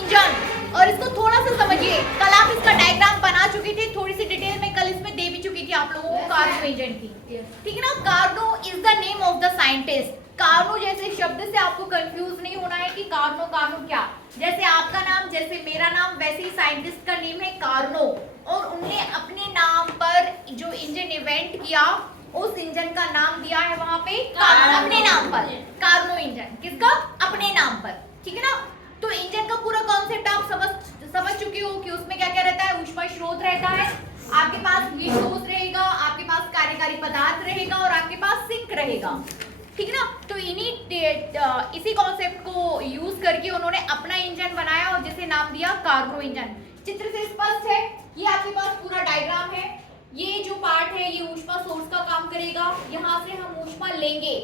Engine. और इसको थोड़ा सा समझिए, कल आप इसका डायग्राम बना चुकी थी, थोड़ी सी डिटेल में कल इसमें दे भी चुकी थी आप लोगों को कार्नो इंजन की, ठीक है ना। Carnot is the name of the scientist. Carnot जैसे शब्द से आपको कंफ्यूज नहीं होना है कि कार्नो कार्नो क्या, जैसे आपका नाम जैसे मेरा नाम वैसे ही साइंटिस्ट का नेम है कार्नो, और उन्हें अपने नाम पर जो इंजन इन्वेंट किया उस इंजन का नाम दिया है वहां पे अपने नाम पर, कार्नो इंजन। किसका? अपने नाम पर, ठीक है ना। तो इंजन का पूरा कॉन्सेप्ट आप समझ चुके हो कि उसमें क्या क्या रहता है। ऊष्मा स्रोत रहता है, आपके पास हीट सोर्स रहेगा, आपके पास कार्यकारी पदार्थ रहेगा और आपके पास सिंक रहेगा, ठीक है ना। तो इसी कॉन्सेप्ट को यूज करके उन्होंने अपना इंजन बनाया और जिसे नाम दिया कार्नो इंजन। चित्र से स्पष्ट है, ये आपके पास पूरा डायग्राम है। ये जो पार्ट है ये ऊष्मा सोर्स का काम करेगा, यहाँ से हम ऊष्मा लेंगे,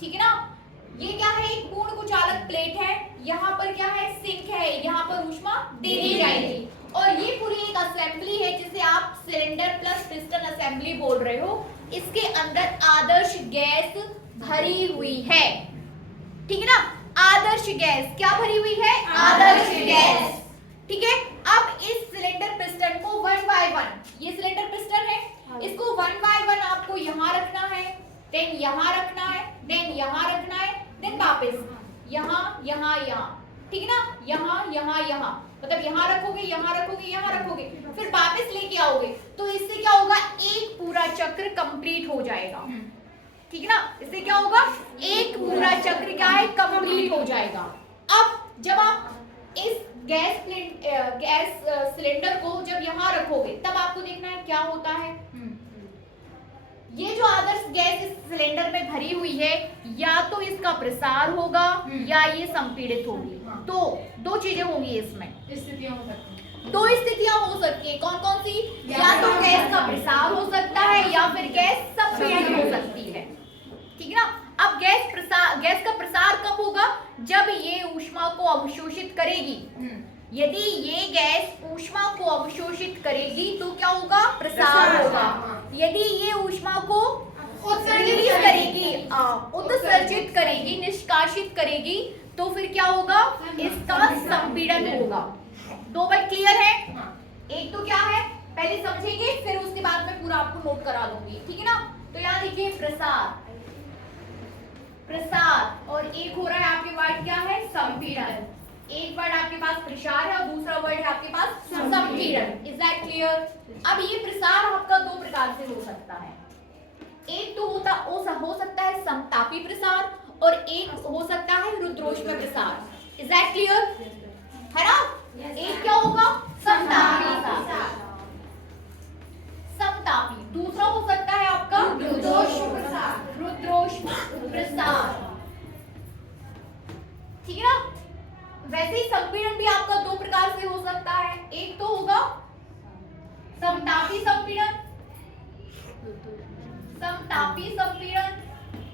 ठीक है ना। ये क्या है? एक पूर्ण कुचालक प्लेट है, यहाँ पर क्या है? सिंक है, यहाँ पर ऊष्मा दे दी जाएगी। और ये पूरी एक असेंबली है जिसे आप सिलेंडर प्लस पिस्टन असेंबली बोल रहे हो। इसके अंदर आदर्श गैस भरी हुई है, ठीक है ना। आदर्श गैस क्या भरी हुई है? आदर्श गैस, ठीक है। अब इस सिलेंडर पिस्टन को वन बाय वन, ये सिलेंडर पिस्टन है, इसको वन बाय वन आपको यहाँ रखना है, देन यहाँ रखना है, देन यहाँ रखना है, देन वापस यहाँ यहाँ यहाँ, ठीक है ना। यहाँ यहाँ यहाँ, मतलब यहाँ रखोगे, यहाँ रखोगे, यहाँ रखोगे, फिर वापस लेके आओगे, तो इससे क्या होगा? एक पूरा चक्र कंप्लीट हो जाएगा, ठीक है ना। इससे क्या होगा? एक पूरा चक्र क्या है? कंप्लीट हो जाएगा। अब जब आप इस गैस सिलेंडर को जब यहाँ रखोगे तब आपको देखना है क्या होता है। ये जो आदर्श गैस इस सिलेंडर में भरी हुई है, या तो इसका प्रसार होगा या ये संपीड़ित होगी। तो दो चीजें होंगी इसमें, स्थितियां हो सकती हैं। दो स्थितियां हो सकती है। कौन कौन सी? या तो गैस का प्रसार हो सकता है या फिर गैस संपीड़ित हो सकती है, ठीक है ना। अब गैस का प्रसार कब होगा? जब ये ऊष्मा को अवशोषित करेगी। यदि ये गैस ऊष्मा को अवशोषित करेगी तो क्या होगा? प्रसार होगा। यदि ये ऊष्मा को उत्सर्जित करेगी, निष्कासित करेगी, तो फिर क्या होगा? इसका संपीड़न होगा। दो बात क्लियर है? एक तो क्या है पहले समझेंगे, फिर उसके बाद में पूरा आपको नोट करा दूंगी, ठीक है ना। तो यहाँ देखिए प्रसार, प्रसार, और एक हो रहा है आपके वर्ड क्या है? संपीड़न। एक वर्ड आपके पास प्रसार है और दूसरा वर्ड है आपके पास संपीड़न। Is that clear? अब ये प्रसार आपका दो प्रकार से हो सकता है। एक तो हो सकता है समतापी प्रसार और एक हो सकता है रुद्रोष्म प्रसार। Is that clear? है ना। एक क्या होगा? समतापी प्रसार, समतापी। दूसरा हो सकता है आपका रुद्रोष्म प्रसार, रुद्रोष्म प्रसार, ठीक है ना। वैसे ही संपीड़न भी आपका दो प्रकार से हो सकता है। एक तो होगा समतापी संपीड़न, समतापी संपीड़न,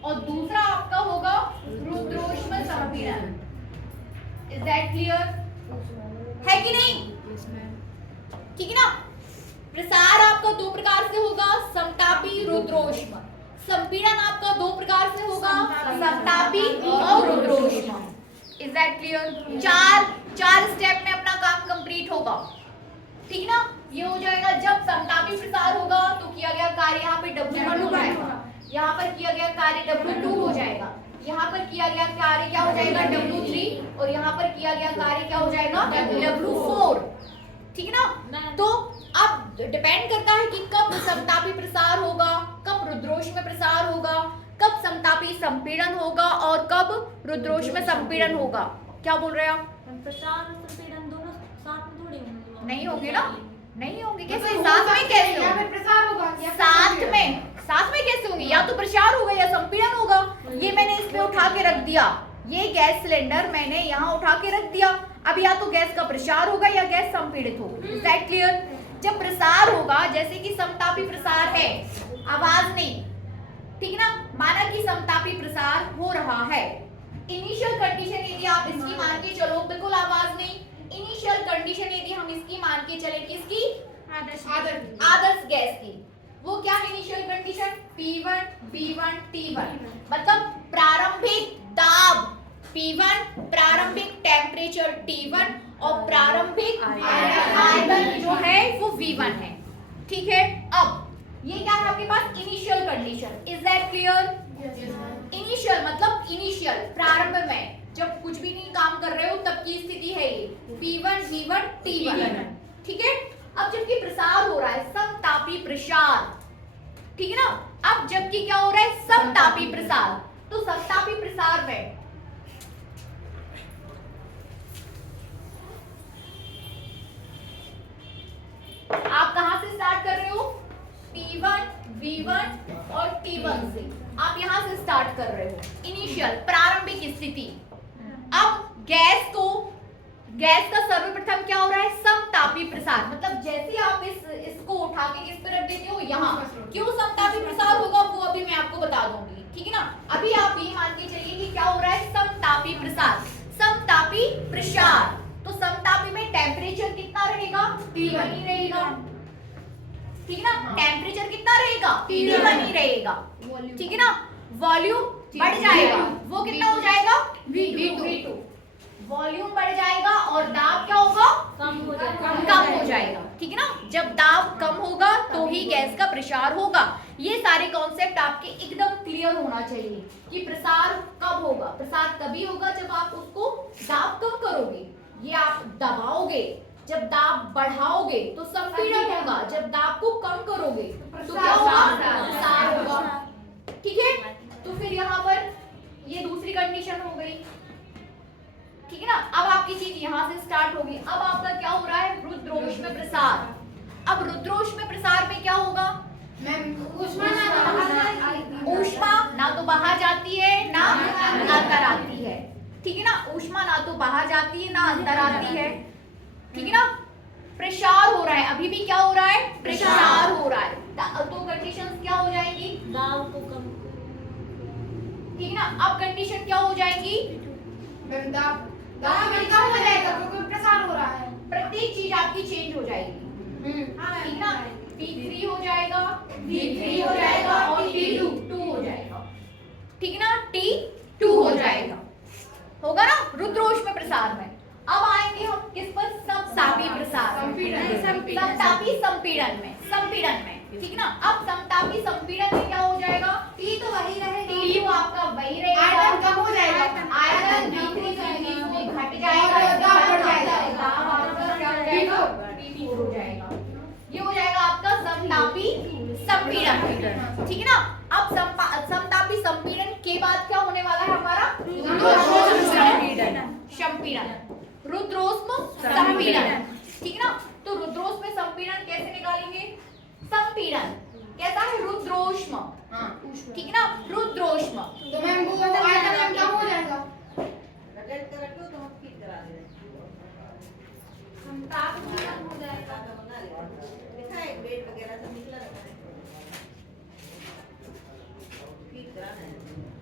और दूसरा आपका होगा रुद्रोष्म संपीड़न। Is that clear? है कि नहीं? ठीक है ना। प्रसार आपका दो प्रकार से होगा, समतापी, रुद्रोष्म। संपीड़न आपका दो प्रकार से होगा, समतापी और रुद्रोष्म। Is that clear? चार स्टेप में अपना काम कंप्लीट होगा, ठीक ना। ये हो जाएगा जब समतापी प्रसार होगा तो किया गया कार्य यहाँ पे W1 हो जाएगा, यहाँ पर किया गया कार्य W2 हो जाएगा, यहाँ पर किया गया कार्य क्या हो जाएगा? W3, और यहाँ पर किया गया कार्य क्या हो जाएगा? W4, ठीक है ना। तो अब डिपेंड करता है कि कब समतापी प्रसार होगा, कब रुद्रोष्म प्रसार होगा, कब समतापी संपीड़न होगा और कब रुद्रोष्म संपीड़न होगा। क्या बोल रहे हैं आप? प्रसार और संपीड़न दोनों साथ में थोड़ी होंगे। नहीं होंगे ना, नहीं होंगे। कैसे साथ में? कैसे होंगे? प्रसार होगा, साथ में कैसे होंगे? या तो प्रसार होगा या संपीड़न होगा। ये मैंने इस पे उठा के रख दिया, ये गैस सिलेंडर मैंने यहाँ उठा के रख दिया। अब या तो गैस का प्रसार होगा या गैस संपीड़ित होगी। Is that clear? जब प्रसार होगा, जैसे कि समतापी प्रसार है, आवाज नहीं, ठीक ना, माना कि समतापी प्रसार हो रहा है। इनिशियल कंडीशन यदि आप इसकी मान के चलो, बिल्कुल आवाज नहीं। इनिशियल कंडीशन यदि हम इसकी मान के चले, किसकी? आदर्श गैस की। वो क्या है initial condition? P1, B1, T1, मतलब प्रारंभिक दाब, P1 प्रारंभिक टेम्परेचर टेम्परेचर T1 और प्रारंभिक आयतन जो है वो V1 है। ठीक है, अब ये क्या है आपके पास initial condition. Is that clear? Initial मतलब इनिशियल, प्रारंभ में जब कुछ भी नहीं काम कर रहे हो तब की स्थिति है ये P1 V1 T1। ठीक है, अब जबकि प्रसार हो रहा है समतापी प्रसार, ठीक है ना। अब जबकि क्या हो रहा है समतापी प्रसार, तो समतापी प्रसार में आप कहां से स्टार्ट कर रहे हो? T1 V1 और T1 से आप यहां से स्टार्ट कर रहे हो इनिशियल प्रारंभिक स्थिति। अब गैस का सर्वप्रथम क्या हो रहा है समतापी प्रसार, मतलब जैसे आप इसको उठा के किस पर रख देते हो यहाँ, क्यों समतापी प्रसार होगा वो अभी मैं आपको बता दूंगी। ठीक है ना, अभी आप ये मान के चलिए कि क्या हो रहा है समतापी प्रसार, समतापी प्रसार। तो समतापी में टेम्परेचर कितना रहेगा? T1 ही रहेगा। ठीक है ना, टेम्परेचर कितना रहेगा? T1 ही रहेगा। ठीक है ना, वॉल्यूम बढ़ जाएगा, वो कितना हो जाएगा? V2। वॉल्यूम बढ़ जाएगा और दाब क्या होगा? कम हो जाएगा। ठीक है ना, जब दाब कम होगा तो ही गैस का प्रसार होगा। ये सारे कॉन्सेप्ट आपके एकदम क्लियर होना चाहिए कि प्रसार कब होगा। प्रसार तभी होगा जब आप उसको दाब कम करोगे, ये आप दबाओगे। जब दाब बढ़ाओगे तो संपीड़न होगा, जब दाब को कम करोगे तो क्या होगा? प्रसार होगा। ठीक है, तो फिर यहाँ पर ये दूसरी कंडीशन हो गई। ठीक है ना, अब आपकी चीज यहाँ से स्टार्ट होगी। अब आपका क्या हो रहा है? रुद्रोष्म प्रसार। अब रुद्रोष्म प्रसार में क्या होगा? ऊष्मा ना तो बाहर जाती है ना अंदर आती है। ठीक है ना, ऊष्मा ना तो बाहर जाती है ना अंदर आती है। ठीक है ना, प्रसार हो रहा है, अभी भी क्या हो रहा है? प्रसार हो रहा है। तो कंडीशंस क्या हो जाएंगी? दाब को कम। ठीक है ना, अब कंडीशन क्या हो जाएगी? कम हो जाएगा क्योंकि प्रसार हो रहा है। प्रत्येक चीज आपकी चेंज हो जाएगी। ठीक है ना, T3 हो जाएगा, V3 हो जाएगा और T2 हो जाएगा। ठीक है ना, T2 हो जाएगा, होगा ना रुद्रोष्म प्रसार में। अब आएंगे हम किस पर? समतापी प्रसार, समतापी संपीड़न में। ठीक है ना, अब समतापी संपीड़न में क्या हो जाएगा? T तो वही रहेगा, T आपका वही रहेगा, आयतन कम हो जाएगा, आयतन V3 से घट जाएगा, दाब बढ़ जाएगा, दाब आपका क्या हो जाएगा? T4 हो जाएगा। ये हो जाएगा आपका समतापी संपीड़न। ठीक है ना, अब समतापी संपीड़न के बाद क्या होने वाला है हमारा? संपीड़न, रुद्रोष्म संपीड़न। ठीक है ना, तो रुद्रोष्म संपीड़न कैसे निकालेंगे? संपीड़न कैसा है? रुद्रोष्म। ठीक है ना, रुद्रोष्म। तो मैम वो आयतन कम हो जाएगा।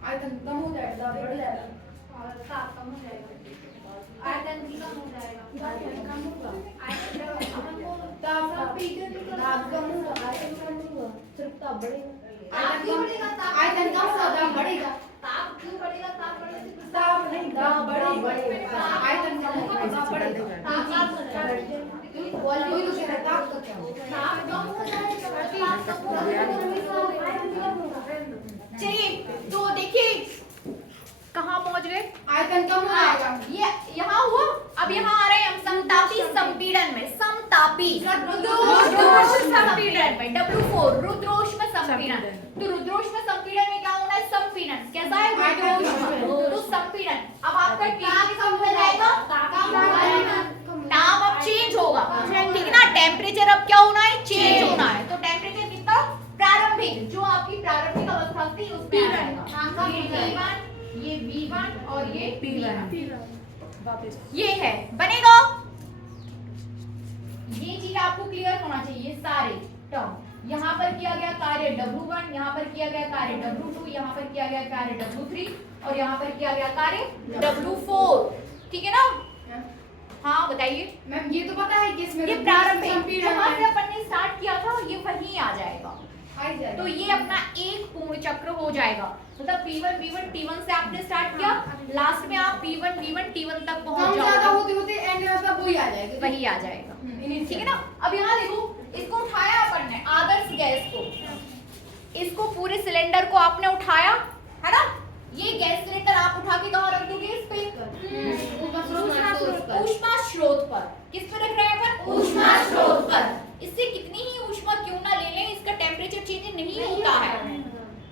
आयतन कम हो जाएगा, बढ़ जाएगा और ताप कम हो जाएगा। आयतन भी कम हो जाएगा, आयतन कम होगा, ताप कम होगा, आयतन कम होगा, सिर्फ ताप बढ़ेगा। आयतन कम होगा, ताप बढ़ेगा। ताप क्यों बढ़ेगा? ताप बढ़ने से ताप नहीं, ताप बढ़ेगा, आयतन कम होगा, ताप बढ़ेगा। वही तो कह रहा है, ताप का क्या होगा? ताप कम हो जाएगा, ताप कम होगा। चलिए तो देखिए कहाँ पहुंच गए? आयतन कम हो जाएगा। ये यहाँ हुआ, अब यहाँ आ रहे हैं हम समतापी संपीड़न में। समतापी रुद्रोष्म संपीड़न में W4 रुद्रोष्म संपीड़न। तो रुद्रोष्म संपीड़न में क्या होना है? संपीड़न कैसा है? रुद्रोष्म। तो संपीड़न अब आपका T कम हो जाएगा, ताप अब चेंज होगा। ठीक है ना, टेम्परेचर अब क्या होना है? चेंज होना है। तो टेम्परेचर कितना? प्रारंभिक, जो आपकी प्रारंभिक अवस्था थी उसमें आ जाएगा। ये T1, ये V1 और ये P1 ये है बनेगा। ये चीज आपको क्लियर होना चाहिए सारे टर्म। यहाँ पर किया गया कार्य W1, यहाँ पर किया गया कार्य W2, यहाँ पर किया गया कार्य W3 और यहाँ पर किया गया कार्य W4। ठीक है ना? हाँ बताइए मैम, ये तो पता है कि इसमें ये प्रारंभिक जहाँ से अपन ने स्टार्ट किया था ये वहीं आ जाएगा। तो ये अपना एक पूर्ण चक्र हो जाएगा। मतलब P1 V1 T1 से आपने स्टार्ट किया, लास्ट में आप P1 V1 T1 तक पहुंच जाओगे। वही आ जाएगा। वही आ जाएगा, initial। ठीक है ना। अब यहाँ देखो, इसको उठाया अपन ने, आदर्श गैस को, इसको पूरे सिलेंडर को आपने उठाया, है ना। ये गैस सिलेंडर आप उठा के कहाँ रख दोगे? इस पे, ऊष्मा स्रोत पर। किस पे रख रहे हैं अपन? ऊष्मा स्रोत पर। इससे कितनी ही ऊष्मा क्यों ना ले लें, इसका टेम्परेचर चेंज नहीं होता है,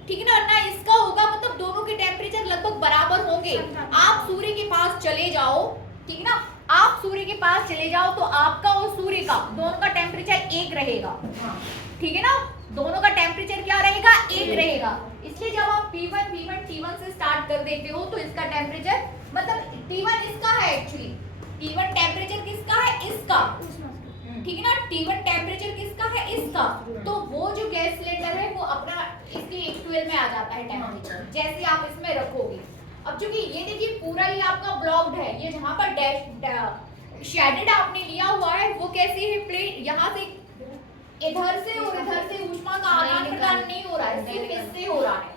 ठीक है ना। ना इसका होगा, मतलब दोनों के टेम्परेचर लगभग बराबर होंगे। आप सूर्य के पास चले जाओ, ठीक है ना, आप सूर्य के पास चले जाओ तो आपका और सूर्य का दोनों का टेम्परेचर एक रहेगा, ठीक है ना। दोनों का टेम्परेचर क्या रहेगा? एक रहेगा। इसलिए जब आप P1 V1 T1 से स्टार्ट कर देते हो तो इसका टेम्परेचर, मतलब T1 इसका है एक्चुअली, T1 टेम्परेचर किसका है? इसका, ठीक है ना। T1 टेम्परेचर किसका है? इसका। तो वो जो गैस सिलेंडर है वो अपना इसके इक्वल में आ जाता है टेम्परेचर, जैसे आप इसमें रखोगे। अब चूंकि ये देखिए पूरा ही आपका ब्लॉक्ड है, ये जहाँ पर डैश शेडेड आपने लिया हुआ है वो कैसी है? प्लेट, यहाँ से इधर से और इधर से ऊष्मा का आदान प्रदान नहीं हो रहा है, सिर्फ इससे हो रहा है,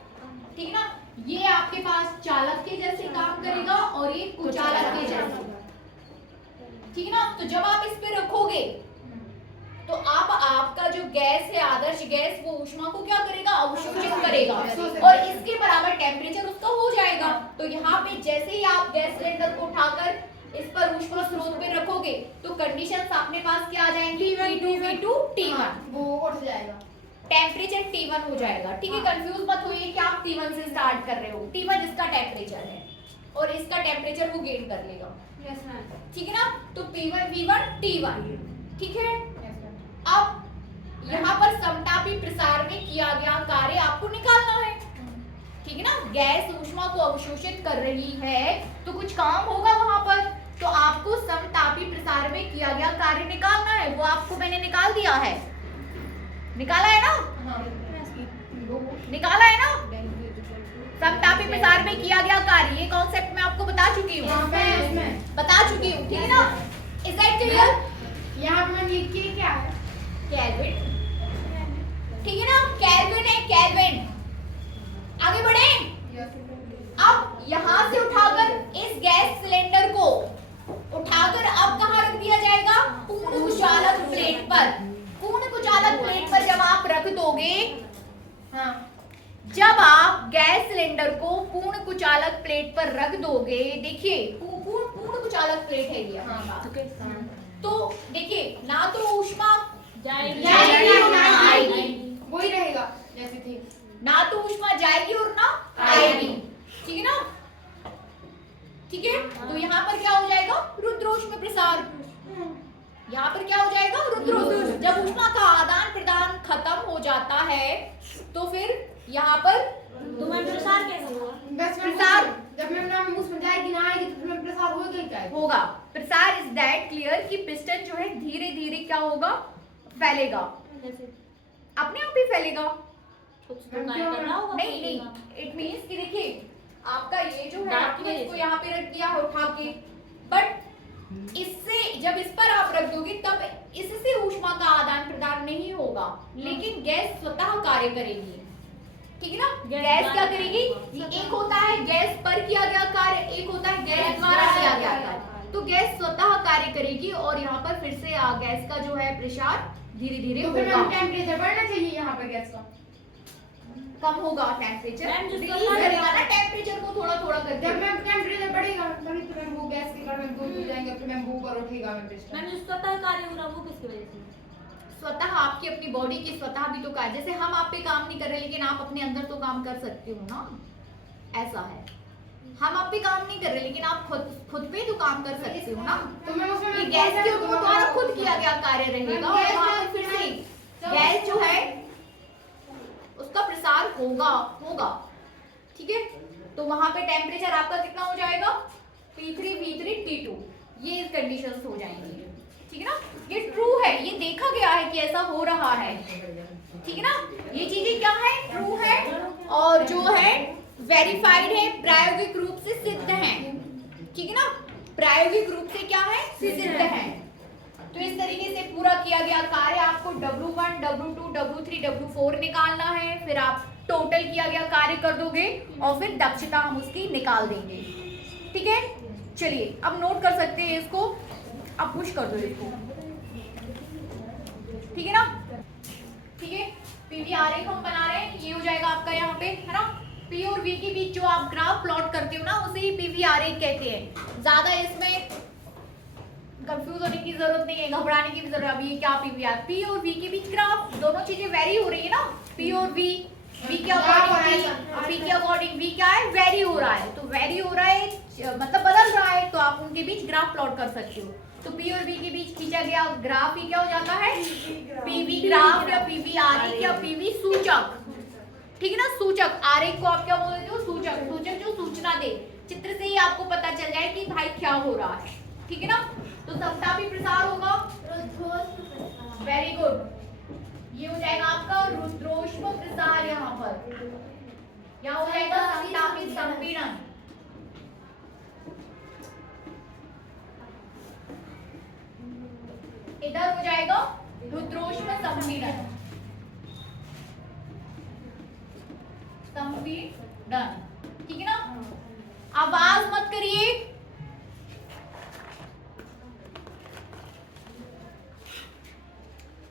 ठीक है ना। ये आपके पास चालक के जैसे काम करेगा और ये कुचालक के जैसे, ठीक है ना। तो जब आप इस पे रखोगे तो आपका जो गैस है, आदर्श गैस, वो ऊष्मा को क्या करेगा? अवशोषित करेगा और इसके बराबर टेम्परेचर उसका हो जाएगा। तो यहाँ पे जैसे ही आप गैस सिलेंडर को उठाकर इस पर ऊष्मा स्रोत पे रखोगे तो कंडीशंस अपने पास क्या आ जाएंगी? T2 V2 T1, वो उठ जाएगा, टेम्परेचर T1 हो जाएगा, ठीक है। कंफ्यूज मत होइए कि आप T1 से स्टार्ट कर रहे हो। T1 इसका टेम्परेचर है और इसका टेम्परेचर वो गेन कर लेगा, ठीक है ना। तो P1 V1 T1, ठीक है। अब यहाँ पर समतापी प्रसार में किया गया कार्य आपको निकालना है, ठीक है ना। गैस ऊष्मा को अवशोषित कर रही है तो कुछ काम होगा वहां पर, तो आपको समतापी प्रसार में किया गया कार्य निकालना है। वो आपको मैंने निकाल दिया है, निकाला है ना, निकाला है ना। समतापी प्रसार में किया गया कार्य, ये कॉन्सेप्ट मैं आपको बता चुकी हूँ, बता चुकी हूँ, ठीक है ना। Is that clear? यहाँ पे मैंने लिख के क्या है? केल्विन, ठीक है ना, केल्विन है, केल्विन। आगे बढ़े। अब यहाँ से उठाकर इस गैस सिलेंडर को उठाकर अब कहाँ रख दिया जाएगा? पूर्ण कुचालक प्लेट पर। पूर्ण कुचालक प्लेट पर जब आप रख दोगे, हाँ, जब आप गैस सिलेंडर को पूर्ण कुचालक प्लेट पर रख दोगे, देखिए पूर्ण कुचालक प्लेट है ये, हाँ, तो देखिए ना तो ऊष्मा जाएगी ना आएगी, वही रहेगा जैसे थे, ना तो ऊष्मा जाएगी और ना आएगी, ठीक है ना, ठीक है। तो यहाँ पर क्या हो जाएगा? रुद्रोष्म प्रसार। यहाँ पर क्या हो जाएगा? रुद्रोष्म। जब ऊष्मा का आदान प्रदान खत्म हो जाता है तो फिर यहाँ पर तुम्हें प्रसार कैसे हुआ? बस प्रसार जब मैं नाम मुझ में जाएगी ना आएगी तो फिर प्रसार होगा ही क्या? होगा। प्रसार इज दैट क्लियर कि पिस्टन जो है धीरे धीरे क्या होगा? फैलेगा, जैसे अपने आप ही फैलेगा। कुछ तो कार्य करना होगा। नहीं नहीं, इट मींस कि देखिए आपका ये जो है आपने इसको यहाँ पे रख दिया है उठा के, बट इससे जब इस पर आप रख दोगे तब इससे ऊष्मा का आदान प्रदान नहीं होगा, लेकिन गैस स्वतः कार्य करेगी, ठीक है ना। गैस क्या करेगी? एक होता है गैस पर किया गया कार्य, एक होता है गैस द्वारा किया गया कार्य। तो गैस स्वतः कार्य करेगी और यहाँ पर फिर से गैस का जो है प्रसार धीरे धीरे तो फिर होगा। टेम्परेचर बढ़ना चाहिए यहाँ पर गैस का, कम होगा टेम्परेचर, मैम, जो रिलीज करेगा ना टेम्परेचर को थोड़ा थोड़ा करके। जब मैं टेम्परेचर बढ़ेगा तभी तो मैम वो गैस के कारण दूर हो जाएंगे, फिर मैम वो ऊपर उठेगा मैम पिस्टन। मैम जो स्वतः कार्य हो रहा वो किसकी वजह से? स्वतः आपकी अपनी बॉडी की स्वतः भी तो कार्य, जैसे हम आप पे काम नहीं कर रहे लेकिन आप अपने अंदर तो काम कर सकते हो ना, ऐसा है। हम आप पे काम नहीं कर रहे लेकिन आप खुद पे तो काम कर सकते हो ना। तो मैं उसमें ये गैस के द्वारा खुद किया गया कार्य रहेगा और वहाँ पर फिर से गैस जो है उसका प्रसार होगा, ठीक है। तो वहां पे टेम्परेचर आपका कितना हो जाएगा? P3 V3 T2, ये कंडीशंस हो जाएंगी, ठीक है ना। ये ट्रू है, ये देखा गया है कि ऐसा हो रहा है, ठीक है ना। ये चीजें क्या है? ट्रू है और जो है वेरीफाइड है, प्रायोगिक रूप से सिद्ध है, ठीक है ना। प्रायोगिक रूप से क्या है? सिद्ध है। तो इस तरीके से पूरा किया गया कार्य आपको W1 W2 W3 W4 निकालना है, फिर आप टोटल किया गया कार्य कर दोगे और फिर दक्षता हम उसकी निकाल देंगे, ठीक है। चलिए अब नोट कर सकते हैं इसको। अब पुश कर दो इसको, ठीक है ना। ठीक है, पीवी आरेख हम बना रहे हैं, ये हो जाएगा आपका यहाँ पे, है ना। पी और वी के बीच जो आप ग्राफ प्लॉट करते हो ना, उसे ही पीवी आरेख कहते हैं। ज्यादा इसमें कंफ्यूज होने की जरूरत नहीं है, घबराने की भी जरूरत। अभी ये क्या पीवी आर, पी और वी के बीच ग्राफ, दोनों चीजें वेरी हो रही है ना। पी और वी, वी के अकॉर्डिंग पी के अकॉर्डिंग वी क्या है, वेरी हो रहा है। तो वेरी हो रहा है मतलब बदल रहा है, तो आप उनके बीच ग्राफ प्लॉट कर सकते हो। तो पी और वी के बीच खींचा गया ग्राफ ही क्या हो जाता है, पीवी ग्राफ या पीवी आरेख या पीवी सूचक, ठीक है ना। सूचक, आरेख को आप क्या बोलते हो, सूचक। सूचक जो सूचना दे, चित्र से ही आपको पता चल जाए कि भाई क्या हो रहा है, ठीक है ना। तो समतापी प्रसार होगा, वेरी गुड, ये हो जाएगा आपका रुद्रोष्म प्रसार। यहाँ पर यहाँ हो जाएगा समतापी संपीड़न, इधर हो जाएगा रुद्रोष्म संपीड़न, संपीड़न, ठीक है ना। आवाज मत करिए,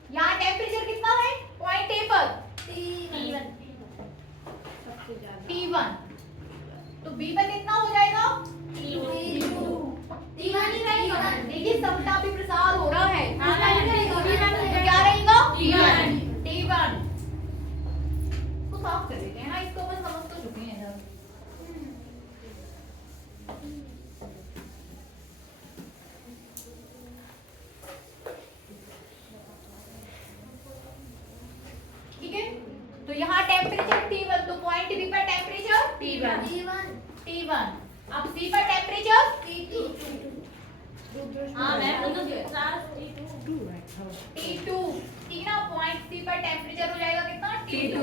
यहाँ टेम्परेचर कितना है, पॉइंट ए पर T1, तो बी पर कितना हो जाएगा, T1 ही रहेगा। देखिए समतापी प्रसार हो रहा है, तो क्या रहेगा, T1 को साफ कर देते हैं ना, इसको बस समझ तो चुके हैं इधर। ठीक है, तो यहाँ टेम्परेचर T1, तो पॉइंट बी पर टेम्परेचर T1, अब सी पर टेम्परेचर T2, हाँ मैम, तो T2, ठीक है ना। पॉइंट सी पर टेम्परेचर हो जाएगा कितना, T2।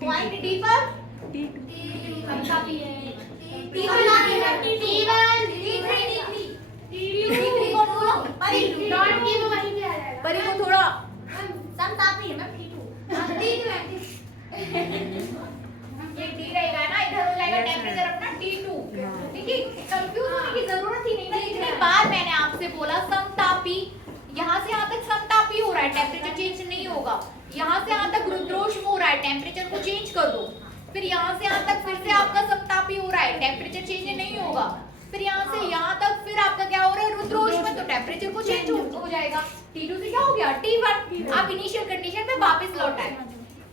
पॉइंट डी पर T3 कौन बोला, परी को थोड़ा ये डी रहेगा ना, इधर हो जाएगा टेम्परेचर अपना T2। देखिए कंफ्यूज होने की जरूरत ही नहीं ना, इतनी बार मैंने आपसे बोला समतापी, यहाँ से यहाँ तक समतापी हो रहा है, टेम्परेचर चेंज नहीं होगा। यहाँ से यहाँ तक रुद्रोष्म हो रहा है, टेम्परेचर को चेंज कर दो। फिर यहाँ से यहाँ तक फिर से आपका समतापी हो रहा है, टेम्परेचर चेंज नहीं होगा। फिर यहाँ से यहाँ तक फिर आपका क्या हो रहा है, रुद्रोष्म, तो टेम्परेचर को चेंज हो जाएगा। T2 से क्या हो गया, T1, आप इनिशियल कंडीशन पे वापस लौट आए।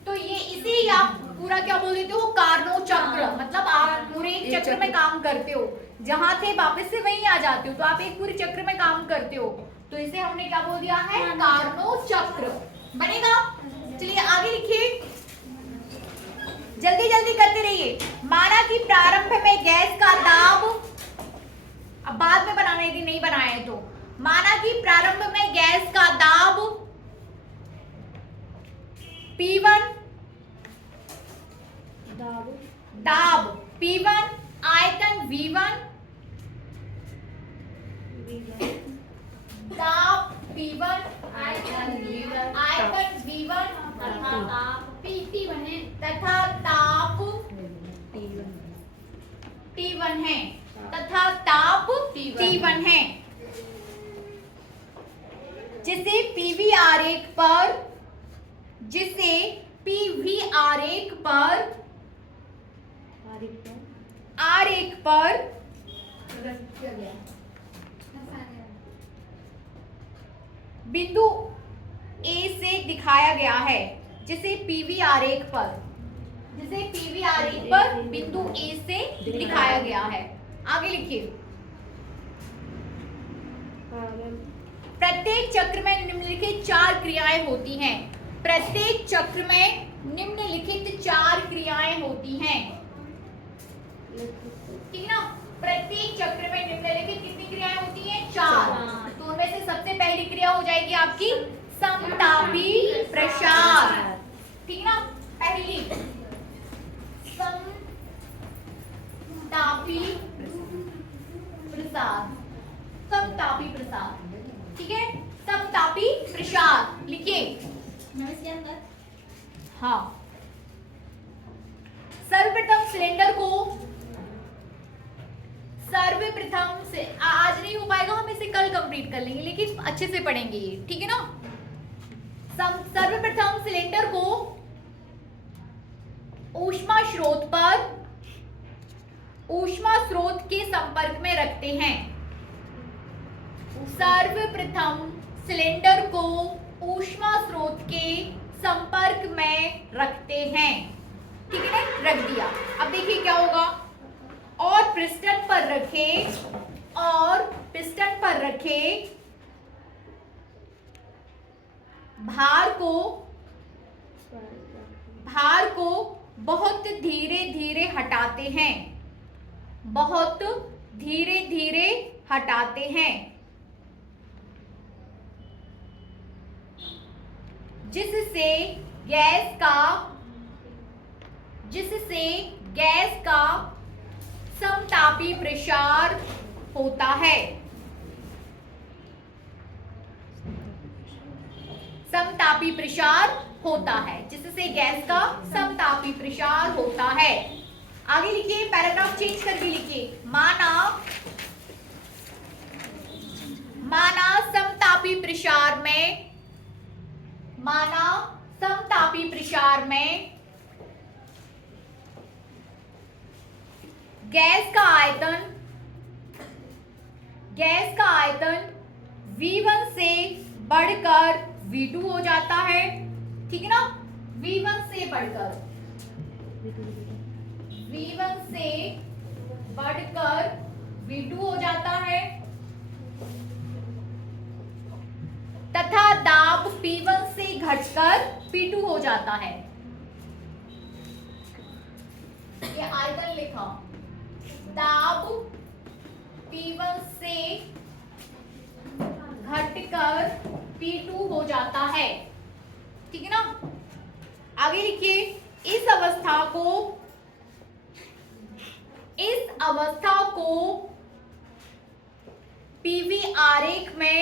तो ये इसे ही आप पूरा क्या बोल देते हो, कार्नो चक्र, मतलब आप पूरे एक चक्र में काम करते हो, जहां थे वापस से वहीं आ जाते हो, तो आप एक पूरे चक्र में काम करते हो। तो इसे हमने क्या बोल दिया है, कार्नो चक्र बनेगा। चलिए आगे लिखिए, जल्दी जल्दी करते रहिए। माना कि प्रारंभ में गैस का दाब, अब बाद में बनाना यदि नहीं बनाए तो, माना कि प्रारंभ में गैस का दाब P1, दाब P1, आयतन V1, दाब P1, आयतन V1 तथा ताप T1 है, तथा ताप T1 है, जिसे पीवी आरेख पर, जिसे पीवी आरेख पर बिंदु A से दिखाया गया है, जिसे पीवी आरेख पर, जिसे पीवी आरेख पर बिंदु A से दिखाया गया है। आगे लिखिए, प्रत्येक चक्र में निम्नलिखित 4 क्रियाएं होती हैं। प्रत्येक चक्र में निम्नलिखित 4 क्रियाएं होती हैं, ठीक ना। प्रत्येक चक्र में निम्नलिखित कितनी क्रियाएं होती हैं, 4। तो उनमें से सबसे पहली क्रिया हो जाएगी आपकी समतापी प्रसार, ठीक ना। पहली समतापी प्रसार, समतापी प्रसार, ठीक है। समतापी प्रसार लिखिए इसके अंदर हाँ। सर्वप्रथम सिलेंडर को, सर्वप्रथम से आज नहीं हो पाएगा, हम इसे कल कंप्लीट कर लेंगे, लेकिन अच्छे से पढ़ेंगे ये, ठीक है ना। सर्वप्रथम सिलेंडर को ऊष्मा स्रोत के संपर्क में रखते हैं। सर्वप्रथम सिलेंडर को ऊष्मा स्रोत के संपर्क में रखते हैं, ठीक है ना, रख दिया। अब देखिए क्या होगा, और पिस्टन पर रखे भार को बहुत धीरे धीरे हटाते हैं, जिससे गैस का समतापी प्रसार होता है। जिससे गैस का समतापी प्रसार होता है। आगे लिखिए, पैराग्राफ चेंज करके लिखिए। माना समतापी प्रसार में गैस का आयतन V1 से बढ़कर V2 हो जाता है, ठीक है ना। V1 से बढ़कर V2 हो जाता है, तथा दाब P1 से घटकर P2 हो जाता है। ये आयतन लिखा, दाब P1 से घटकर P2 हो जाता है, ठीक है ना। आगे लिखिए, इस अवस्था को पीवी आरेख में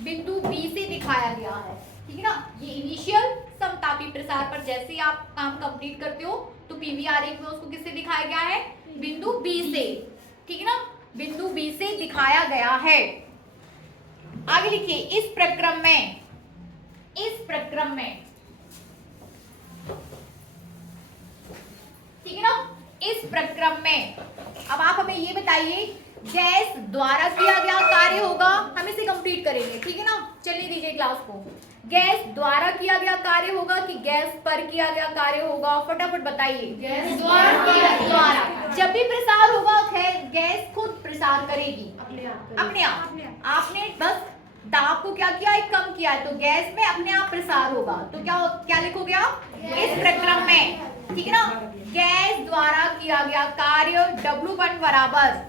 बिंदु B से दिखाया गया है, ठीक है ना। ये इनिशियल समतापी प्रसार पर जैसे ही आप काम कंप्लीट करते हो तो पीवी आरेख में उसको किससे दिखाया गया है, बिंदु B से, ठीक है ना, बिंदु B से दिखाया गया है। आगे लिखिए, इस प्रक्रम में ठीक है ना, इस प्रक्रम में अब आप हमें ये बताइए, गैस द्वारा किया गया कार्य होगा, हम इसे कंप्लीट करेंगे, ठीक है ना। चलिए दीजिए क्लास को। गैस द्वारा किया गया कार्य होगा कि गैस पर किया गया कार्य होगा, फटाफट बताइए। गैस द्वारा। जब भी प्रसार होगा गैस खुद प्रसार करेगी अपने आप। आपने बस दाब को क्या किया, एक कम किया है, तो गैस में अपने आप प्रसार होगा। तो क्या लिखोगे आप, इस प्रक्रम में, ठीक है ना। गैस द्वारा किया गया कार्य W1 बराबर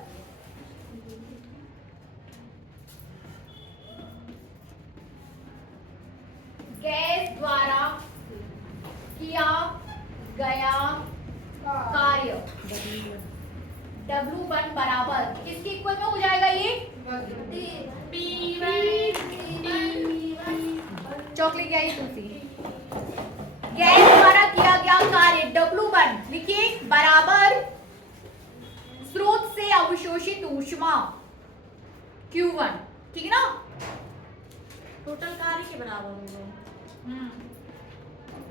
गैस द्वारा किया गया कार्य W1 बराबर किसके इक्वल में हो जाएगा, ये चॉकलेट क्या तुलसी। गैस द्वारा किया गया कार्य W1 लिखिए बराबर स्रोत से अवशोषित ऊष्मा Q1, ठीक है ना। टोटल कार्य के बराबर होगा।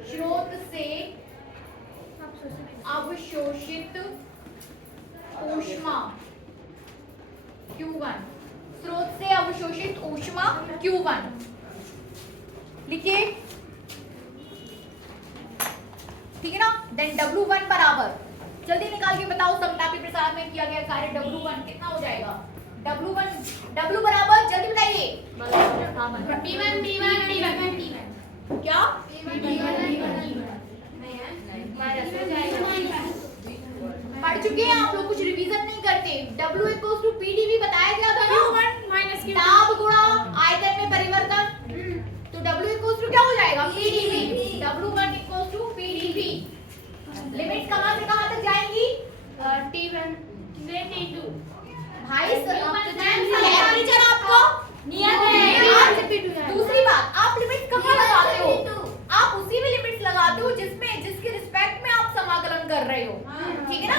स्रोत से अवशोषित ऊष्मा Q1, स्रोत से अवशोषित ऊष्मा Q1 लिखिए, ठीक है ना। देन W1 बराबर, जल्दी निकाल के बताओ, समतापी प्रसार में किया गया कार्य W1 कितना हो जाएगा, W बराबर, जल्दी बताइए। क्या पढ़ चुके हैं आप लोग, कुछ रिवीजन नहीं करते। W इक्वल्स टू PdV बताया गया था ना, दाब गुणा आयतन में परिवर्तन, तो W इक्वल्स टू क्या हो जाएगा, PdV। W1 equals to PdV। Limit कहां से कहां तक जाएंगी, T1 से T2। भाई टेम्परेचर आपको नियत है। दूसरी बात, आप लिमिट कहां लगाते हो, आप उसी में लिमिट्स लगाते हो जिसके रिस्पेक्ट में आप समाकलन टर्न कर रहे हो, ठीक है ना।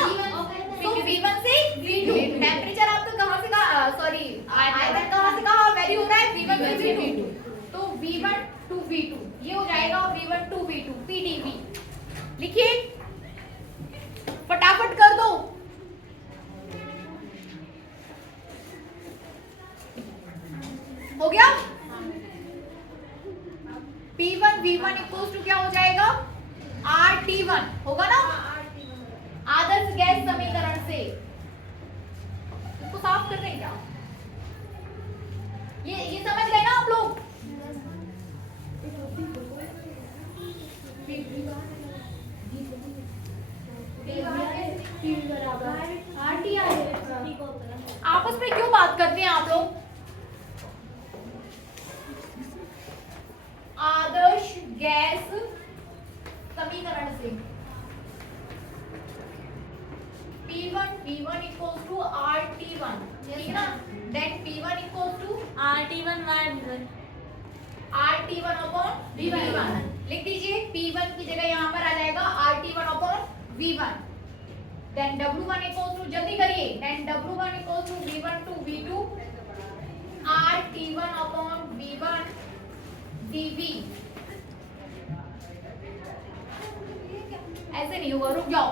तो V1 से V2, टेम्परेचर आपका कहाँ से कहाँ, सॉरी आयतन कहाँ से कहाँ वेरी हो रहा है, V1 से V2, तो V1 to V2 ये हो जाएगा V1 to V2 PdV। लिखिए फटाफट कर दो। हो गया। P1 V1 इक्वल्स टू क्या हो जाएगा, RT1 होगा ना आदर्श गैस समीकरण से। इसको साफ कर रहे हैं क्या, ये समझ गए ना आप लोग। आपस में क्यों बात करते हैं आप लोग। आदर्श गैस समीकरण से P1 V1 equals to RT1, ठीक है ना। Then P1 equals to RT1 V1 RT1 upon V1 लिख दीजिए। P1 की जगह यहाँ पर आ जाएगा RT1 upon V1। Then W1 equals to, जल्दी करिए, then W1 equals to V1 to V2 RT1 upon V1 dV। ऐसे नहीं होगा, रुक जाओ,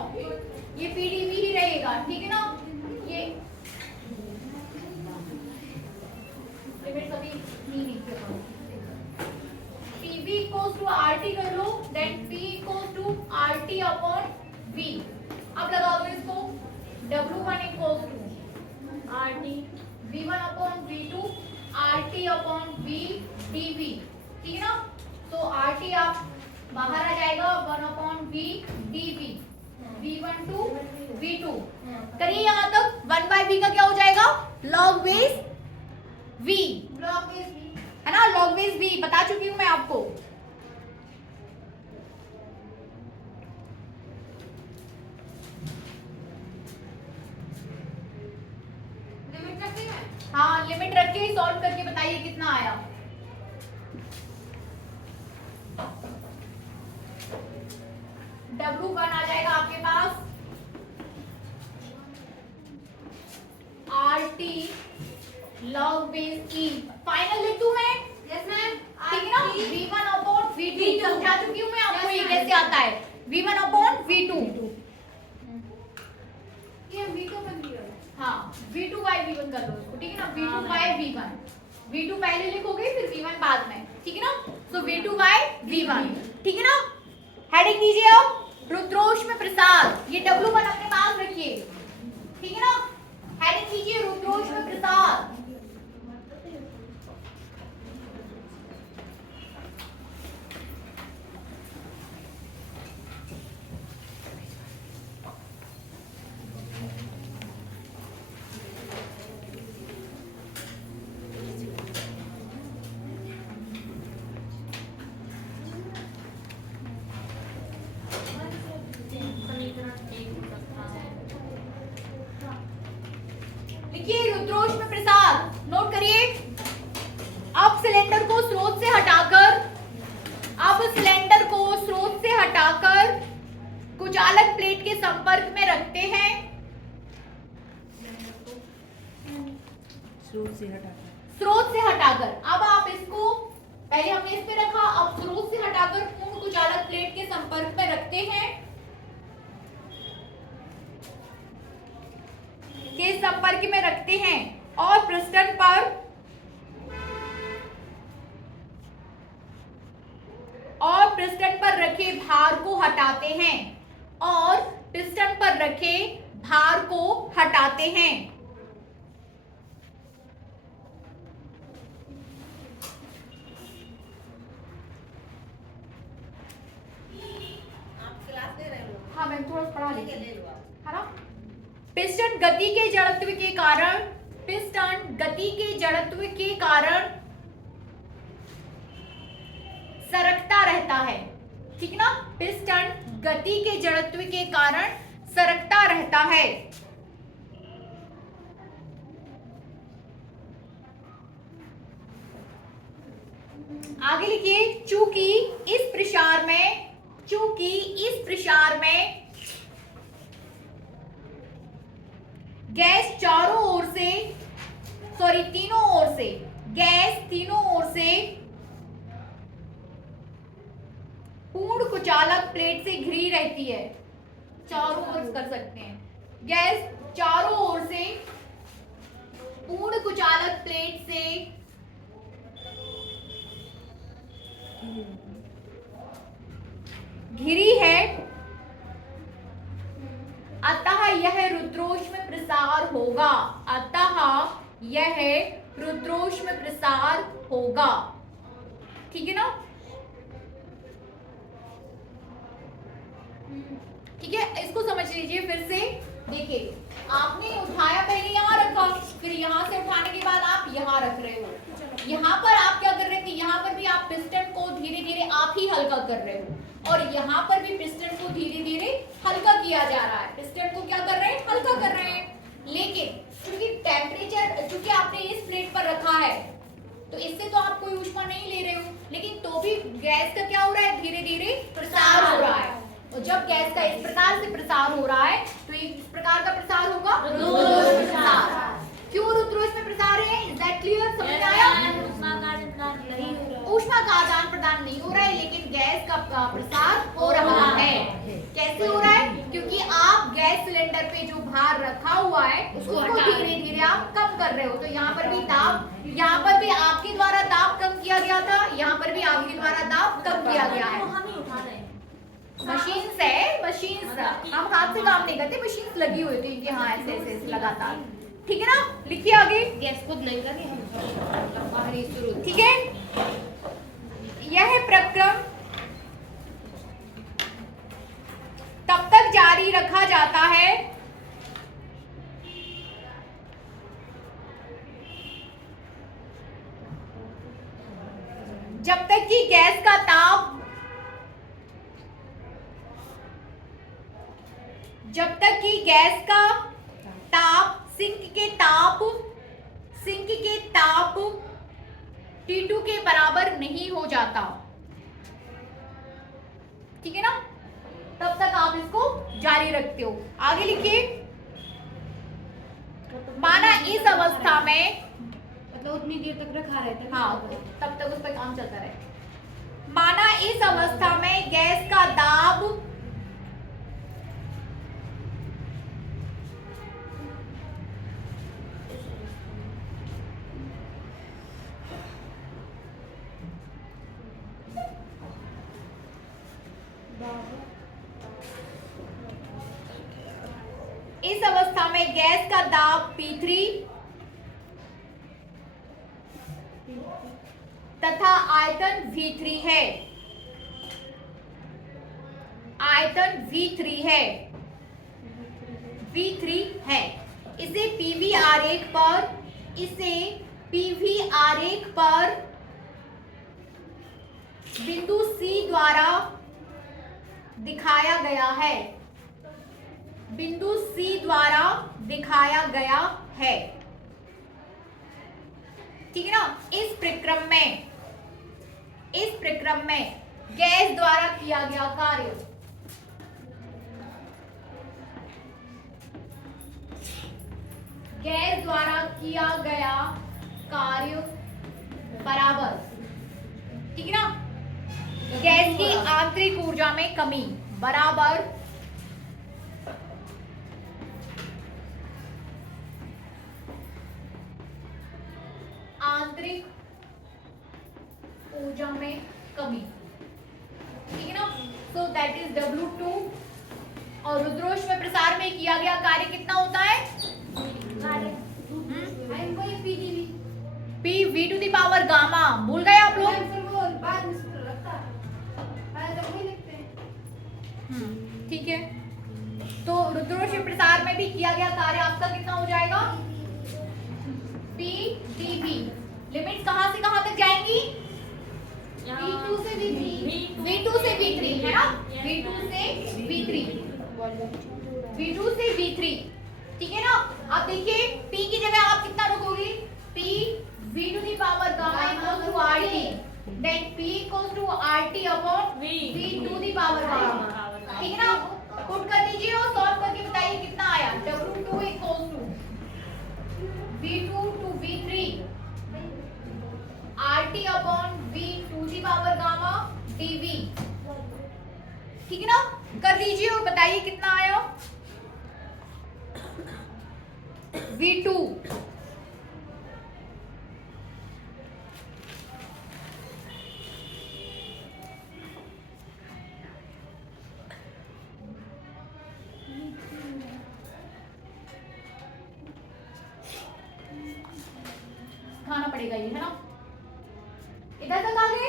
ये PdV ही रहेगा, ठीक है ना। ये लिमिट कभी नहीं लिखते, PV equals to RT कर लो, then P equals to RT upon V। अब लगा दो इसको, W1 equals to RT V1 upon V2 RT upon V dV, ठीक है ना। तो RT आप बाहर आ जाएगा 1 upon V dV, V1 to V2 करिए यहाँ तक। 1/V का क्या हो जाएगा, log base V, block base भी है ना, log base V बता चुकी हूँ मैं आपको। लिमिट रखी है। हाँ लिमिट रख के सॉल्व करके बताइए कितना आया। W1 आ जाएगा आपके पास RT log base E। Final लिख दूं मैं, यस मैम। ठीक है ना। V1 upon V2 समझा चुकी हूँ मैं आपको ये कैसे आता है, V1 upon V2। ये V2 बन गया है। हाँ V2 by V1 कर लो इसको, ठीक है ना। V2 by V1, V2 पहले लिखोगे फिर V1 बाद में, ठीक है ना। तो V2 by V1, ठीक है ना। हेडिंग दीजिए अब, रुद्रोष्म प्रसाद, ये W1 अपने पास रखिए, ठीक है ना। हेडिंग दीजिए रुद्रोष्म प्रसाद। समीकरण 1 हो सकता है। लिखिए रुद्रोष्म प्रसाद, नोट करिए। अब सिलेंडर को स्रोत से हटाकर कुचालक प्लेट के संपर्क में रखते हैं। स्रोत से हटाकर, अब आप इसको, पहले हमने इस पे रखा, अब स्रोत से हटाकर पूर्ण कुचालक प्लेट के संपर्क में रखते हैं, के संपर्क में रखते हैं और पिस्टन पर रखे भार को हटाते हैं, और पिस्टन पर रखे भार को हटाते हैं। आप क्लास ले रहे हो? हाँ मैम थोड़ा पढ़ा ठीक है, लीजिए, ले लो आप। है ना। पिस्टन गति के जड़त्व के कारण सरकता रहता है, ठीक ना। पिस्टन गति के जड़त्व के कारण सरकता रहता है। आगे लिखिए, चूंकि इस प्रसार में गैस चारों ओर से, सॉरी तीनों ओर से, गैस तीनों ओर से पूर्ण कुचालक प्लेट से घिरी रहती है। चारों ओर कर सकते हैं, गैस चारों ओर से पूर्ण कुचालक प्लेट से घिरी है, अतः यह रुद्रोष्म प्रसार होगा। अतः यह रुद्रोष्म प्रसार होगा। ठीक है ना? ठीक है, इसको समझ लीजिए फिर से। देखिए, आपने उठाया, पहले यहाँ रखा, फिर यहाँ से उठाने के बाद आप यहाँ रख रहे हो। यहाँ पर आप क्या कर रहे थे, यहाँ पर भी आप पिस्टन को धीरे धीरे आप ही हल्का कर रहे हो, और यहाँ पर भी पिस्टन को धीरे धीरे हल्का किया जा रहा है। पिस्टन को क्या कर रहे हैं, हल्का कर रहे हैं। लेकिन क्योंकि टेम्परेचर, चूंकि आपने इस प्लेट पर रखा है, तो इससे तो आप कोई ऊष्मा नहीं ले रहे हो, लेकिन तो भी गैस का क्या हो रहा है, धीरे धीरे प्रसार हो रहा है। और जब गैस का इस प्रकार से प्रसार हो रहा है, तो इस प्रकार का प्रसार होगा रुद्रोष्म प्रसार। क्यों रुद्रोष्म प्रसार है? Is that clear? समझ में आया? ऊष्मा का आदान प्रदान नहीं हो रहा है, लेकिन गैस का प्रसार हो रहा है। कैसे हो रहा है? क्योंकि आप गैस सिलेंडर पे जो भार रखा हुआ है उसको धीरे धीरे आप कम कर रहे हो। तो यहाँ पर भी दाब, यहाँ पर भी आपके द्वारा दाब कम किया गया था, यहाँ पर भी आपके द्वारा दाब कम किया गया है। मशीन्स है, मशीन्स, हम हाथ से काम नहीं करते, मशीन्स लगी हुई थी कि हाँ ऐसे ऐसे लगातार। ठीक है ना? लिखिए आगे। गैस खुद नहीं कर रही हम बाहरी शुरू। ठीक है, यह प्रक्रम तब तक जारी रखा जाता है जब तक कि गैस का ताप, जब तक कि गैस का ताप सिंक के ताप T2 के बराबर नहीं हो जाता। ठीक है ना? तब तक आप इसको जारी रखते हो। आगे लिखिए। माना इस अवस्था में, मतलब उतनी देर तक रखा रहता है। हाँ, तब तक उस पर काम चलता रहे। माना इस अवस्था में गैस का दाब इस अवस्था में गैस का दाब P3 तथा आयतन V3 है। आयतन V3 है, V3 है। इसे PV आरेख पर, इसे PV आरेख पर बिंदु C द्वारा दिखाया गया है। बिंदु C द्वारा दिखाया गया है। ठीक है ना? इस प्रक्रम में गैस द्वारा किया गया कार्य, गैस द्वारा किया गया कार्य बराबर, ठीक है ना, गैस की आंतरिक ऊर्जा में कमी बराबर आंतरिक ऊर्जा में कमी। ठीक है ना? So that is W2। और रुद्रोष्म प्रसार में किया गया कार्य कितना होता है? P V to the power gamma. भूल गए आप लोग? ठीक है, तो रुद्रोष्म प्रसार में भी किया गया कार्य आपका कितना हो जाएगा? P dB। लिमिट्स कहां से कहां तक जाएंगी? V2 से V3, V2 से V3 है ना? V2 से V3, V2 से V3। ठीक है ना? अब देखिए P की जगह आप कितना रखोगे? P V to the power gamma equal to RT, then P equal to RT upon V to the power gamma. ठीक है ना? पुट कर दीजिए और सॉल्व करके बताइए कितना आया। W2 equal to V2 to V3 RT upon V to the power gamma dV। ठीक है ना, कर दीजिए और बताइए कितना आया। V2 खाना पड़ेगा ये, है ना। इधर तक आ गए।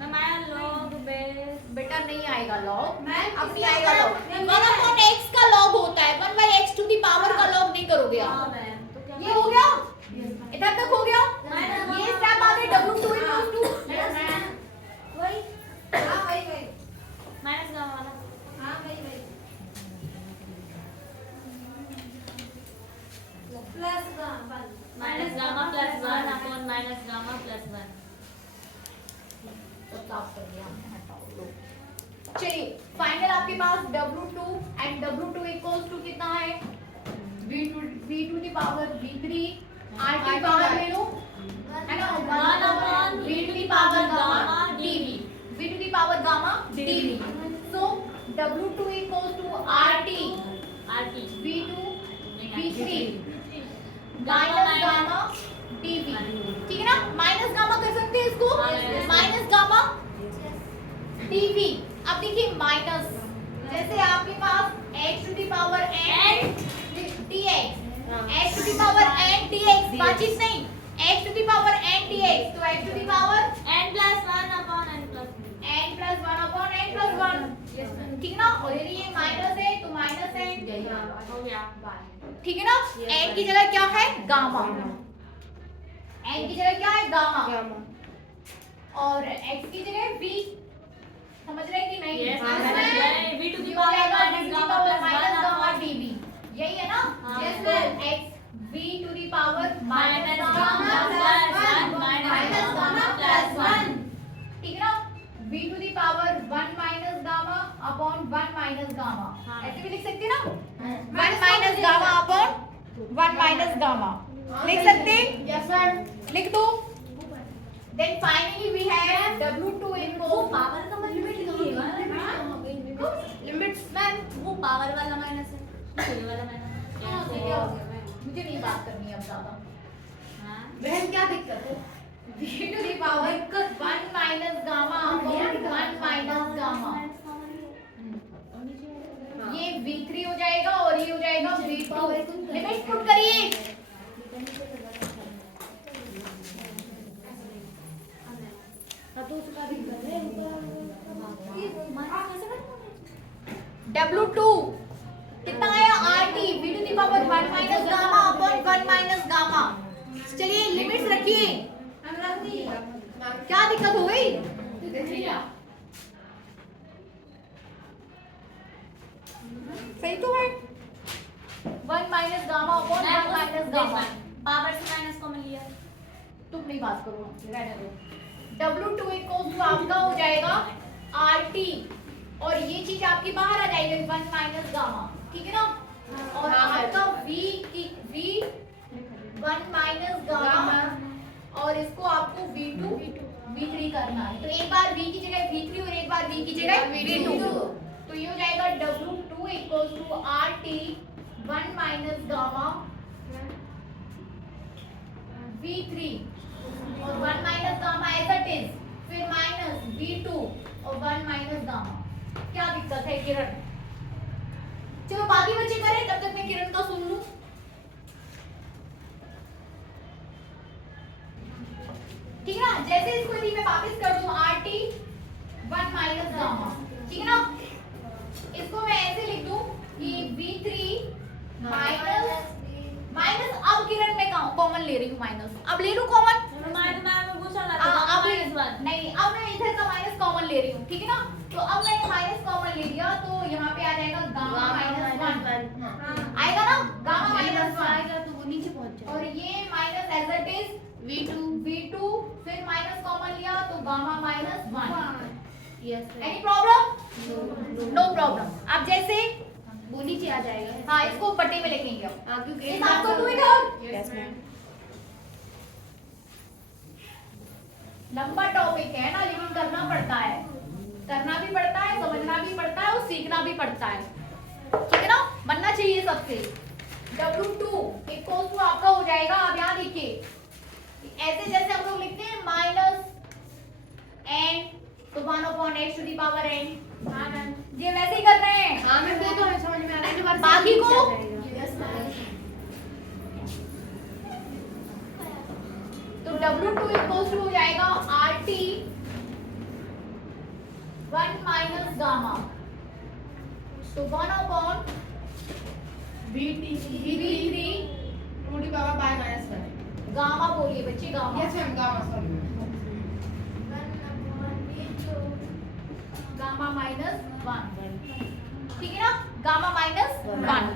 मैं log base बेटा नहीं आएगा लॉग, मैम, अब नहीं इसमें आएगा अगर लॉग। मैं 1 upon x का लॉग होता है, 1 by x to the power का लॉग नहीं करोगे हाँ आप। मैम तो क्या ये हो गया, इधर तक हो गया। मैम, ये स्टेप आ गए W2 equals to वही हाँ वही माइनस गामा वाला हाँ वही plus minus gamma plus 1 upon minus gamma plus 1। सब साफ कर दिया हमने, हटाओ लो। चलिए फाइनल आपके पास W2 and W2 equals to कितना है, V to the power V3 RT power ले लो, है ना, 1 upon V to the power gamma dV, V to the power gamma dV। So W2 equals to RT V2 V3 minus gamma dV। ठीक है ना, minus gamma कर सकते हैं इसको, माइनस गामा dV। अब देखिए माइनस, जैसे आपके पास x to the power n dx, x to the power n dx, बातचीत नहीं, x to the power n dx, तो x to the power n plus 1 upon n plus 3। n plus 1 upon n plus 1। ठीक ना, और यदि ये minus है तो माइनस n, हो गया ठीक है ना। n की जगह क्या है, गामा, n की जगह क्या है, गामा, और x की जगह v। समझ रहे हैं कि नहीं? Yes, हाँ, ma'am. Ma'am. V to the ये power हो जाएगा minus v to the gamma power plus minus 1 gamma upon dv, यही है ना। हाँ, Yes, तो ma'am. x v to the power minus minus gamma gamma plus plus 1 1 minus gamma plus 1। 1। ठीक है ना, v to the power 1 minus gamma upon 1 minus gamma, हाँ। ऐसे भी लिख सकते हैं ना, 1 minus gamma upon 1 minus gamma लिख सकते हैं। यस मैम लिख दो। Then finally we have W2 वो equals पावर का मतलब लिमिट्स मैम वो पावर वाला माइनस है, ये वाला माइनस हाँ तो क्या हो गया मैम मुझे नहीं बात करनी है अब ज्यादा। हाँ बहन क्या दिक्कत है V to the power 1 minus gamma upon 1 minus gamma, ये V3 हो जाएगा और ये हो जाएगा V2। लिमिट पुट करिए। W2 कितना आया, RT V to the power 1 minus gamma upon 1 minus gamma। चलिए लिमिट्स रखिए। क्या दिक्कत हो गई, सही तो है, 1 minus gamma upon 1 minus gamma। Power से माइनस कॉमन लिया, तुम नहीं बात करो, रहने दो। W2 इक्वल्स टू आपका हो जाएगा RT, और ये चीज आपकी बाहर आ जाएगी 1 minus gamma, ठीक है ना। और आपका V 1 minus gamma, और इसको आपको V2 V3 करना है। तो एक बार V की जगह V3 और एक बार V की जगह V2, तो ये हो जाएगा W2 equals to RT 1 minus gamma V3 और 1 minus gamma as it is, फिर माइनस V2 और 1 minus gamma। क्या दिक्कत है किरण? चलो बाकी बच्चे करें, तब तक मैं किरण का सुन लूं। ठीक है ना, जैसे इसको यदि मैं वापस कर दूं RT 1 minus gamma, ठीक है ना, इसको मैं ऐसे लिख दूं कि V3 माइनस, अब किरण मैं कॉमन ले रही हूँ माइनस, अब ले लूं कॉमन, अब नहीं, अब मैं इधर का माइनस कॉमन ले रही हूँ, ठीक है ना। तो अब मैंने माइनस कॉमन ले लिया, तो यहाँ पे आ जाएगा गामा माइनस 1 आएगा ना, गामा माइनस 1 आएगा तो वो नीचे पहुंच और ये minus as it is V2, फिर माइनस कॉमन लिया तो gamma minus 1। Yes any problem? No problem. अब जैसे बोली नीचे आ जाएगा। हाँ इसको पट्टे में लिखेंगे अब। हाँ क्योंकि इस आपको do it out। Yes ma'am. लंबा टॉपिक है ना, लेकिन करना पड़ता है, करना भी पड़ता है, समझना भी पड़ता है और सीखना भी पड़ता है, ठीक है ना, बनना चाहिए सबसे। W2 इक्वल टू आपका हो जाएगा, अब यहाँ देखिए ऐसे जैसे हम लोग लिखते हैं माइनस n तो 1/x to the power n, हाँ मैम। ये वैसे ही कर रहे हैं। हाँ मैम वो तो हमें समझ में आ रहा है, दोबारा से बाकी नीचे को? आ जाएगा। Yes ma'am. तो W2 इक्वल टू हो जाएगा RT 1 माइनस गामा, तो 1/V3 to the power by minus 1। Gamma बोलिए बच्चे, gamma. Yes ma'am gamma sorry. Gamma minus 1, ठीक है ना, गामा माइनस 1।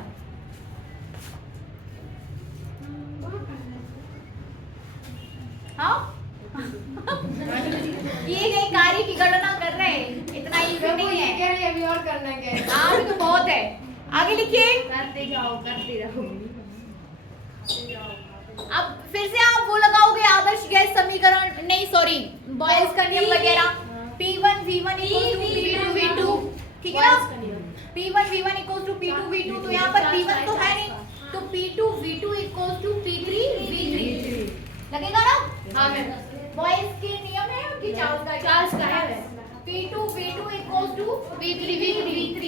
हाँ ये नहीं कार्य की गणना कर रहे हैं, इतना इजी नहीं है। कह रही है अभी और करना क्या है? हाँ अभी तो बहुत है, आगे लिखिए। करते जाओ करते रहो। अब फिर से आप वो लगाओगे आदर्श गैस समीकरण, नहीं सॉरी बॉयल्स का नियम वगैरह, P1 V1 P2 V2, ठीक है ना, P1 V1 P2 V2, तो यहाँ पर P1 तो है नहीं, तो P2 V2 P3 V3 लगेगा ना। हाँ मैम। बॉयल्स के नियम है कि चार्ल्स का है। P2 V2 V3 V3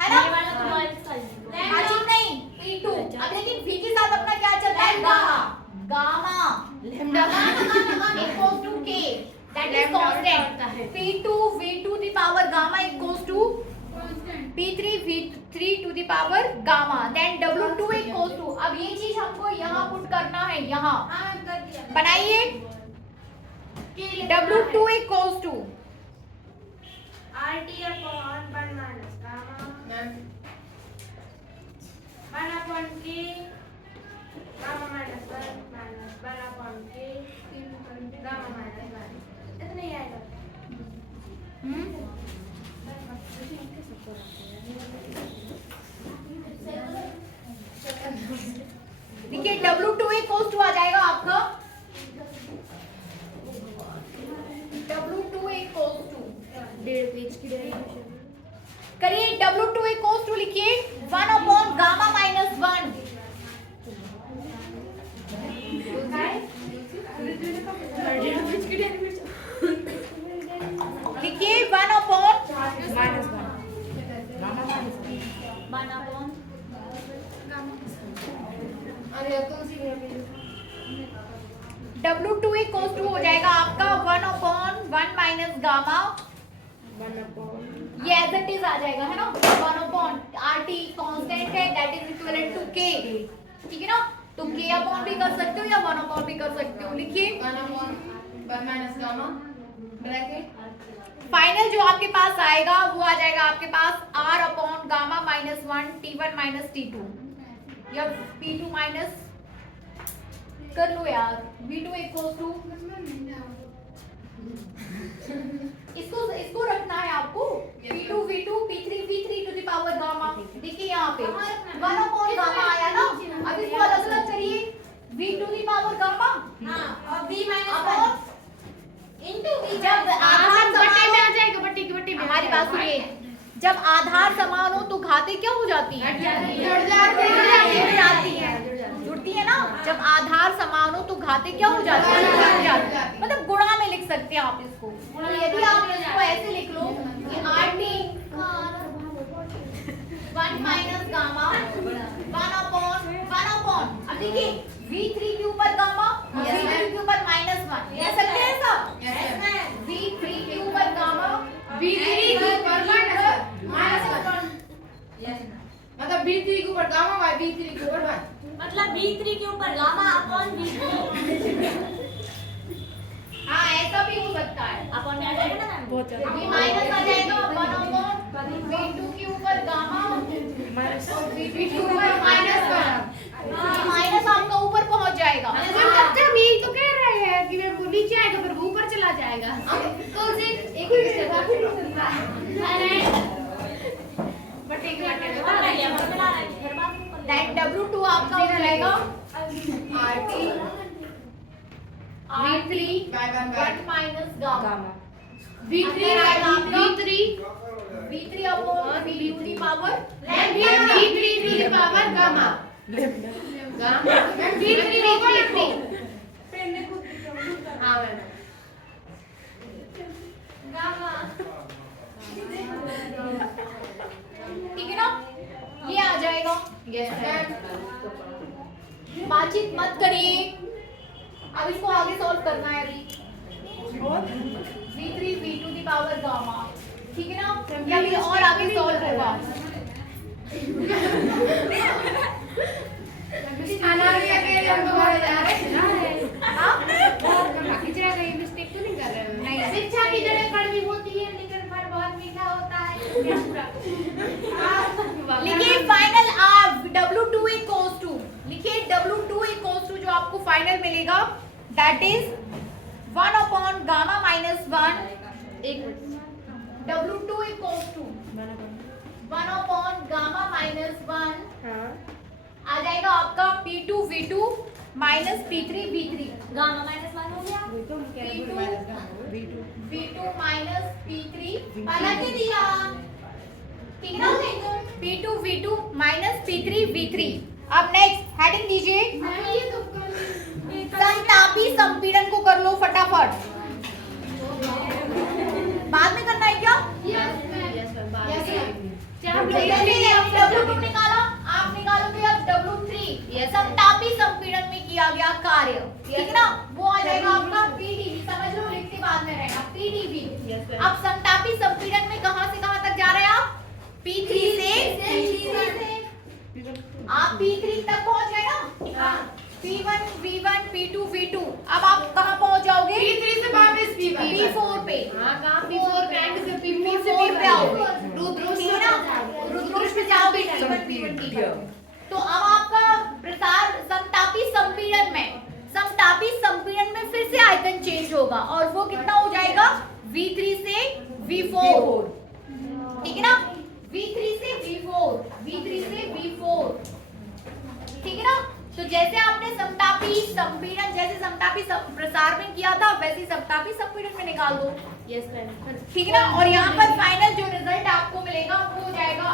है ना, ये वाला तो बॉयल्स का ही है। अजीब नहीं P2। अब लेकिन V के साथ अपना क्या चलता है, gamma equals to K, that is constant. P2 V2 the power gamma equals to P3 V3 to the power gamma, then W2 equals to, अब ये चीज हमको यहाँ पुट करना है, यहाँ बनाइए। W2 equals to RT upon 1 minus gamma ma'am 1 upon K gamma minus 1 minus 1 upon K gamma minus 1 इतना ही आएगा। देखिए W2 इक्वल्स टू आ जाएगा आपका, W2 इक्वल्स टू, डेढ़ पेज की डेरिवेशन करिए W2 इक्वल्स टू लिखिए 1 अपॉन गामा माइनस 1, लिखिए 1 अपॉन माइनस 1 1 upon अरे तुलसी के पेज W2 इक्वल्स टू हो जाएगा आपका 1 अपॉन 1 माइनस गामा, 1 अपॉन ये एज इट इज आ जाएगा है ना, 1 अपॉन RT कांस्टेंट है, that is equivalent to K, ठीक है ना, तो K अपॉन भी कर सकते हो या 1 अपॉन भी कर सकते हो, लिखिए 1 upon 1 minus gamma bracket final जो आपके पास आएगा वो आ जाएगा आपके पास R upon gamma minus 1 T1 minus T2 या P2 माइनस कर लो यार, V2 इक्वल्स टू, इसको रखना है आपको, P2 V2 P3 V3 to the power gamma, देखिए यहाँ पे 1 अपॉन गामा आया ना, अब इसको अलग अलग करिए, V to the power gamma हाँ और B minus upon 1 into V जब आधार बट्टे में आ समान, जाएगा, बट्टे की बट्टे में हमारी बात सुनिए, जब आधार समान हो तो घाते क्या हो जाती है, जुड़ जाती है, जुड़ती है ना, जब आधार समान हो तो घाते क्या हो जाती है, जुड़ जाती है, मतलब गुणा में लिख सकते हैं आप इसको, तो यदि आप इसको ऐसे लिख लो कि RT 1 माइनस गामा 1 अपॉन, अब देखिए V3 के ऊपर गामा और V3 के ऊपर -1 कह सकते हैं सब, V3 के ऊपर गामा V3 के ऊपर -1 मतलब B3 के ऊपर गामा बाय B3 के ऊपर 1 मतलब B3 के ऊपर गामा अपॉन B3 हाँ ऐसा भी हो सकता है, अपॉन में आ जाएगा ना बहुत ये माइनस आ जाएगा 1 अपॉन V2 के ऊपर गामा और V3 के ऊपर -1, माइनस आपका ऊपर पहुंच जाएगा, जब ये तो कह रहे हैं कि वो नीचे आएगा फिर वो ऊपर चला जाएगा, तो एक ही अरे बट्टे के बट्टे दैट W2 आपका हो जाएगा RT V3 1 minus gamma V3 upon V to the power V3 to the power gamma हाँ मैम ठीक है ना, ये आ जाएगा। यस मैम बातचीत मत करिए, अब इसको आगे सॉल्व करना है अभी। V3 V to the power gamma, ठीक है ना, ये अभी और आगे सॉल्व होगा। अनामिया के लिए हम दोबारा जा रहे हैं हाँ? बाकी जगह कहीं मिस्टेक तो नहीं कर रहे हैं नहीं। शिक्षा की जड़ें कड़वी होती है लेकिन फल बहुत मीठा होता है लिखिए फाइनल W2 इक्वल्स टू, लिखिए W2 इक्वल्स टू जो आपको फाइनल मिलेगा that is 1 upon gamma minus 1 W2 equals to 1 upon gamma minus 1 आ जाएगा आपका P2 V2 minus P3 V3, gamma minus 1 हो गया V2 माइनस P3 अलग ही दिया, ठीक है ना, P2 V2 minus P3 V3। अब नेक्स्ट हेडिंग दीजिए, समतापी संपीड़न को कर लो फटाफट, बाद में करना है क्या? W2 निकाला, आप निकालोगे अब W3, समतापी संपीड़न में किया गया कार्य, ठीक है ना, वो आ जाएगा आपका PdV, समझ लो, लिखते बाद में रहेगा PdV। अब समतापी संपीड़न में कहां से कहां तक जा रहे हैं आप? P3 से आप P3 तक पहुंच गए ना, P1 V1 P2 V2, अब आप कहां पहुंच जाओगे? P3 से वापस P4 पे, हाँ कहाँ P4 पे एंड से P4 पे आओगे, रुद्रोष पे ना, रुद्रोष पे जाओगे T1 P1 T2। तो अब आपका प्रसार समतापी संपीड़न में फिर से आयतन चेंज होगा और वो कितना हो जाएगा? V3 से V4, ठीक है ना, V3 से V4, ठीक है ना। तो जैसे आपने समतापी संपीड़न, जैसे समतापी प्रसार में किया था वैसे समतापी संपीड़न में निकाल दो, यस मैम ठीक है ना। और यहाँ पर फाइनल जो रिजल्ट आपको मिलेगा वो हो जाएगा